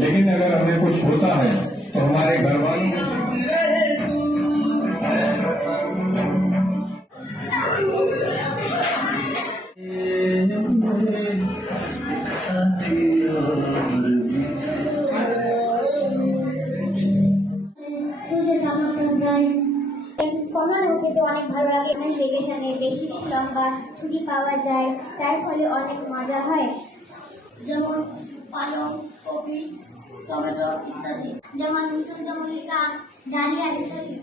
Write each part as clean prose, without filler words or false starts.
लेकिन अगर हमें कुछ होता है तो हमारे घर वालों কমানো খেতে অনেক ভালো লাগে। এখানে ভেকেশনে বেশি দিন লম্বা ছুটি পাওয়া যায়, তার ফলে অনেক মজা হয়। যেমন পালং, কপি, টমেটো ইত্যাদি, যেমন সূর্যমল্লিকা, ডালিয়া ইত্যাদি।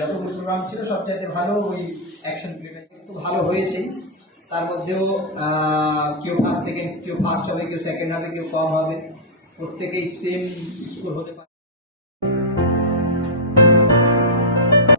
যতগুলো প্রোগ্রাম ছিল সবচাইতে ভালো ওই অ্যাকশন প্লেটা কিন্তু ভালো হয়েছেই। তার মধ্যেও কেউ ফার্স্ট সেকেন্ড, কেউ ফার্স্ট হবে, কেউ সেকেন্ড হবে, কেউ কম হবে, প্রত্যেকেই সেম স্কোর হতে পারে।